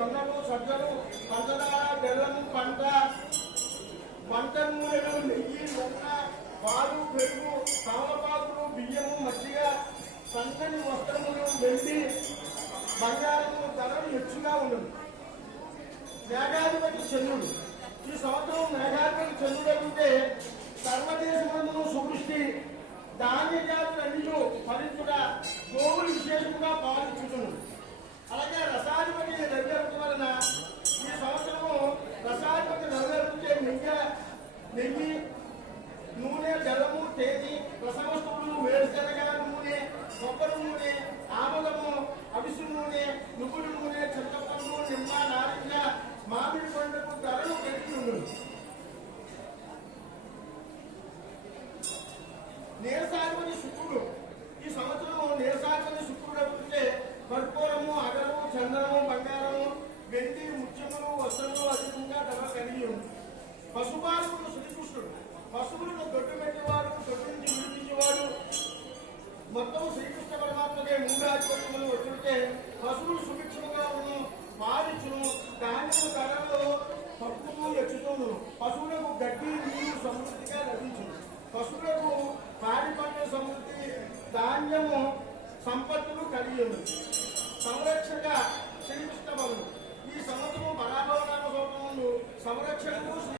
జొన్నలు సజ్జలు పంచదార బెల్లము పంట నూనెలు నెయ్యి వెన్న పాలు పెరుగు తమలపాకులు బియ్యము మజ్జిగ సన్నని వస్త్రములు వెండి బంగారము ధరలు హెచ్చుగా ఉండదు. మేఘాధిపతి చంద్రుడు ఈ సంవత్సరం మేఘాధిపతి చంద్రుడు అంటే సర్వదేశమందును సువృష్టి ధాన్య జాతులన్నీ ఫలించుట గోవులు విశేషంగా పాలించుతున్నాడు. అలాగే రసాధిపతి రవి వలన ఈ సంవత్సరము రసాధిపతి రవి నెయ్యి నూనె జలము తేజి రసవస్తువులు వేరుశనగ నూనె కొబ్బరి నూనె ఆముదము అవిసు నూనె నువ్వుల నూనె చింతపండు నిమ్మ నారింజ మామిడి పండుగ ధరలు పెరిగి ఉండదు. నీరసాధిపతి శుక్రుడు ఈ సంవత్సరం నీరసాధిపతి శుక్రుడు అంటే కర్పూరము అగరు చందనము బంగారము వెండి ముత్యములు వస్త్రములు అధికంగా ధర కలిగి ఉంది. పశుపాలకుడు శ్రీకృష్ణుడు పశువులను దొడ్డు పెట్టేవాడు దొడ్డు నుంచి విడిపించేవాడు. మొత్తం శ్రీకృష్ణ పరమాత్మకే మూడు ఆధిపత్యములు వచ్చుంటే పశువులు సుభిక్షంగా ఉన్న పాలించును ధాన్యము ధరలు తప్పుతూ ఎచ్చుతూను పశువులకు గడ్డి నీరు సమృద్ధిగా లభించును. పశువులకు పాడి పంట సమృద్ధి ధాన్యము సంపత్తులు కలిగి ఉంది. సంరక్షక శ్రీకృష్ణ బలము ఈ సంవత్సరం పరాభవనామ సంవత్సరము సంరక్షణకు